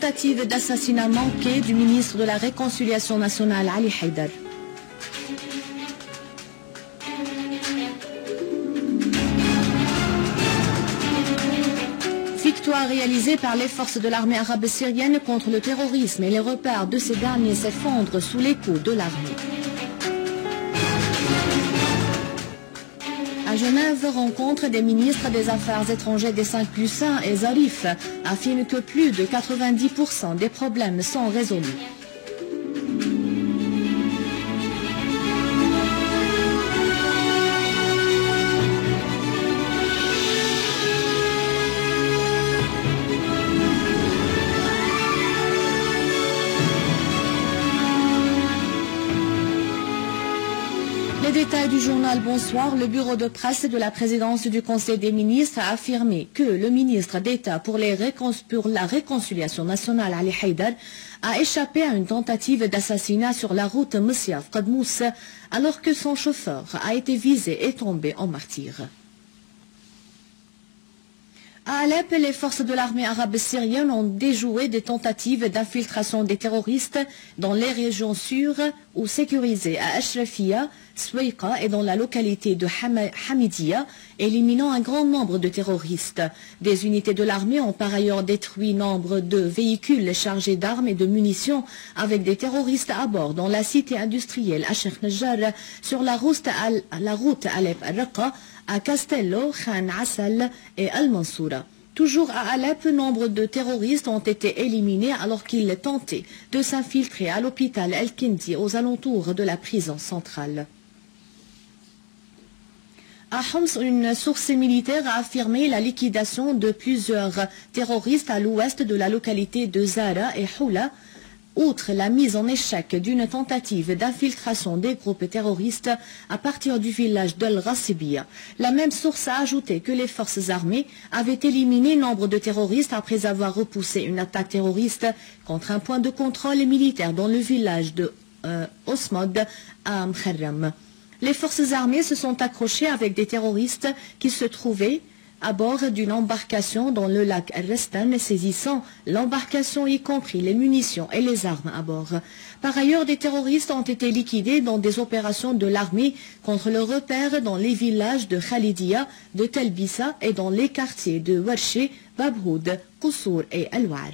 tentative d'assassinat manqué du ministre de la Réconciliation nationale Ali Haïdar. Victoire réalisée par les forces de l'armée arabe syrienne contre le terrorisme et les repères de ces derniers s'effondrent sous les coups de l'armée. À Genève, rencontre des ministres des Affaires étrangères des 5+1 et Zarif affirment que plus de 90% des problèmes sont résolus. Les détails du journal Bonsoir, le bureau de presse de la présidence du Conseil des ministres a affirmé que le ministre d'État pour la réconciliation nationale Ali Haïdar a échappé à une tentative d'assassinat sur la route Messiaf-Qadmous alors que son chauffeur a été visé et tombé en martyr. À Alep, les forces de l'armée arabe syrienne ont déjoué des tentatives d'infiltration des terroristes dans les régions sûres ou sécurisées à Ashrafia, Soueika et dans la localité de Hamidia, éliminant un grand nombre de terroristes. Des unités de l'armée ont par ailleurs détruit nombre de véhicules chargés d'armes et de munitions avec des terroristes à bord dans la cité industrielle à Sheikh Najjar sur la route Alep-Raqqa, à Castello, Khan Assal et Al-Mansoura. Toujours à Alep, nombre de terroristes ont été éliminés alors qu'ils tentaient de s'infiltrer à l'hôpital El-Kindi aux alentours de la prison centrale. À Homs, une source militaire a affirmé la liquidation de plusieurs terroristes à l'ouest de la localité de Zara et Houla. Outre la mise en échec d'une tentative d'infiltration des groupes terroristes à partir du village d'Al-Rassibia, la même source a ajouté que les forces armées avaient éliminé nombre de terroristes après avoir repoussé une attaque terroriste contre un point de contrôle militaire dans le village de Osmod à Mkharram. Les forces armées se sont accrochées avec des terroristes qui se trouvaient à bord d'une embarcation dans le lac Restan, saisissant l'embarcation y compris les munitions et les armes à bord. Par ailleurs, des terroristes ont été liquidés dans des opérations de l'armée contre le repère dans les villages de Khalidia, de Telbissa et dans les quartiers de Warché, Babhoud, Qoussour et Al-War.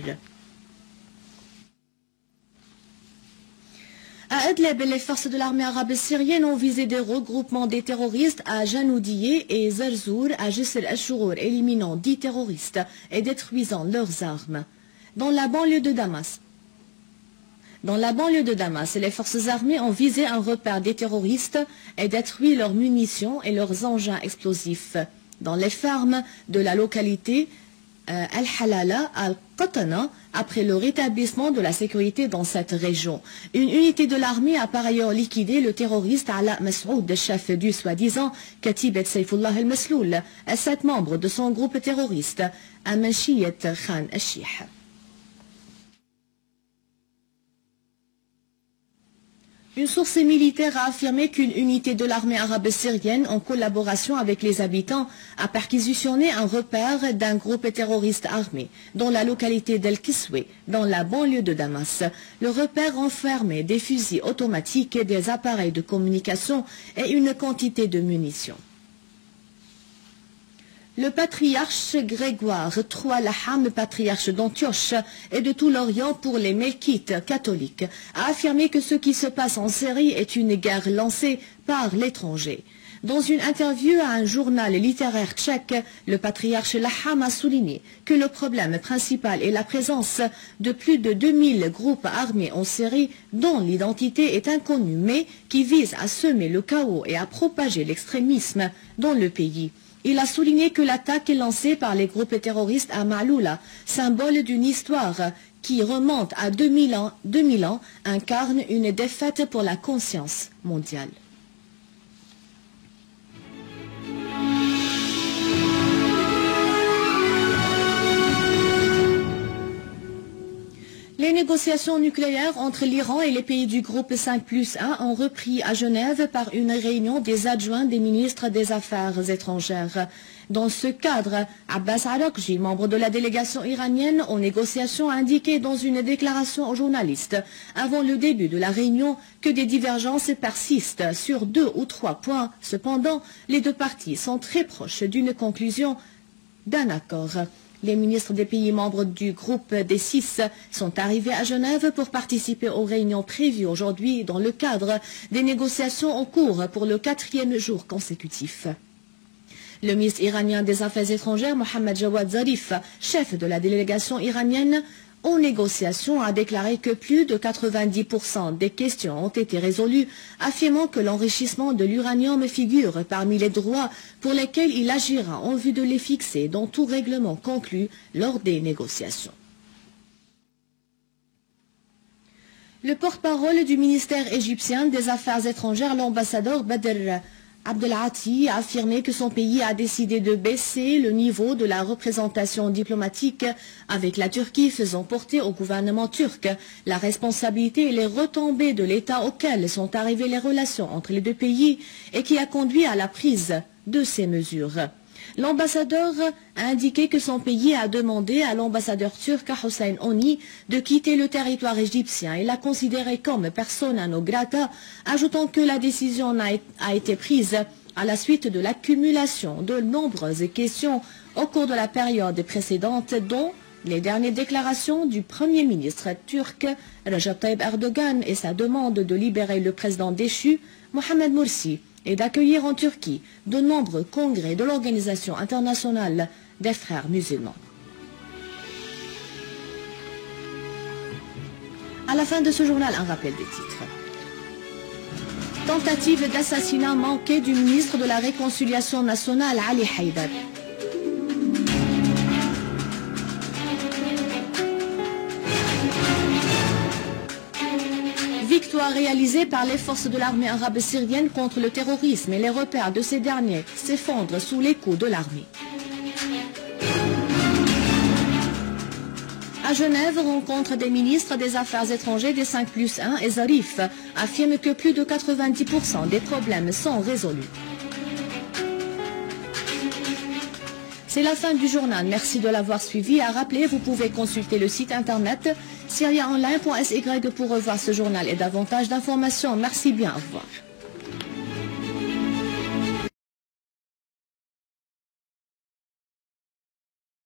À Idlib, les forces de l'armée arabe syrienne ont visé des regroupements des terroristes à Janoudiye et Zarzour, à Jisr al-Shourour, éliminant 10 terroristes et détruisant leurs armes. Dans la banlieue de Damas, les forces armées ont visé un repère des terroristes et détruit leurs munitions et leurs engins explosifs. Dans les fermes de la localité Al-Halala, Al-Qatana, après le rétablissement de la sécurité dans cette région. Une unité de l'armée a par ailleurs liquidé le terroriste Ala Mas'oud, chef du soi-disant Katibet Saifullah al-Masloul, et 7 membres de son groupe terroriste, Amanshiyet Khan al-Shih. Une source militaire a affirmé qu'une unité de l'armée arabe syrienne, en collaboration avec les habitants, a perquisitionné un repère d'un groupe terroriste armé dans la localité d'El-Kiswe, dans la banlieue de Damas. Le repère renfermait des fusils automatiques, des appareils de communication et une quantité de munitions. Le patriarche Grégoire III Laham, patriarche d'Antioche et de tout l'Orient pour les Melkites catholiques, a affirmé que ce qui se passe en Syrie est une guerre lancée par l'étranger. Dans une interview à un journal littéraire tchèque, le patriarche Laham a souligné que le problème principal est la présence de plus de 2000 groupes armés en Syrie dont l'identité est inconnue mais qui visent à semer le chaos et à propager l'extrémisme dans le pays. Il a souligné que l'attaque lancée par les groupes terroristes à Maaloula, symbole d'une histoire qui remonte à 2000 ans, incarne une défaite pour la conscience mondiale. Les négociations nucléaires entre l'Iran et les pays du groupe 5+1 ont repris à Genève par une réunion des adjoints des ministres des Affaires étrangères. Dans ce cadre, Abbas Araghchi, membre de la délégation iranienne aux négociations, a indiqué dans une déclaration aux journalistes avant le début de la réunion que des divergences persistent sur 2 ou 3 points. Cependant, les deux parties sont très proches d'une conclusion d'un accord. Les ministres des pays membres du groupe des 6 sont arrivés à Genève pour participer aux réunions prévues aujourd'hui dans le cadre des négociations en cours pour le 4e jour consécutif. Le ministre iranien des Affaires étrangères, Mohammad Jawad Zarif, chef de la délégation iranienne aux négociations, a déclaré que plus de 90% des questions ont été résolues, affirmant que l'enrichissement de l'uranium figure parmi les droits pour lesquels il agira en vue de les fixer dans tout règlement conclu lors des négociations. Le porte-parole du ministère égyptien des Affaires étrangères, l'ambassadeur Badr Abdelati, a affirmé que son pays a décidé de baisser le niveau de la représentation diplomatique avec la Turquie, faisant porter au gouvernement turc la responsabilité et les retombées de l'état auquel sont arrivées les relations entre les deux pays et qui a conduit à la prise de ces mesures. L'ambassadeur a indiqué que son pays a demandé à l'ambassadeur turc Hossein Oni de quitter le territoire égyptien et l'a considéré comme persona non grata, ajoutant que la décision a été prise à la suite de l'accumulation de nombreuses questions au cours de la période précédente, dont les dernières déclarations du Premier ministre turc Recep Tayyip Erdogan et sa demande de libérer le président déchu Mohamed Morsi et d'accueillir en Turquie de nombreux congrès de l'Organisation internationale des frères musulmans. À la fin de ce journal, un rappel des titres. Tentative d'assassinat manqué du ministre de la Réconciliation nationale, Ali Haïdar. Victoire réalisée par les forces de l'armée arabe syrienne contre le terrorisme et les repères de ces derniers s'effondrent sous les coups de l'armée. À Genève, rencontre des ministres des Affaires étrangères des 5+1 et Zarif affirme que plus de 90% des problèmes sont résolus. C'est la fin du journal. Merci de l'avoir suivi. À rappeler, vous pouvez consulter le site internet syriaonline.sy pour revoir ce journal et davantage d'informations. Merci bien. Au revoir.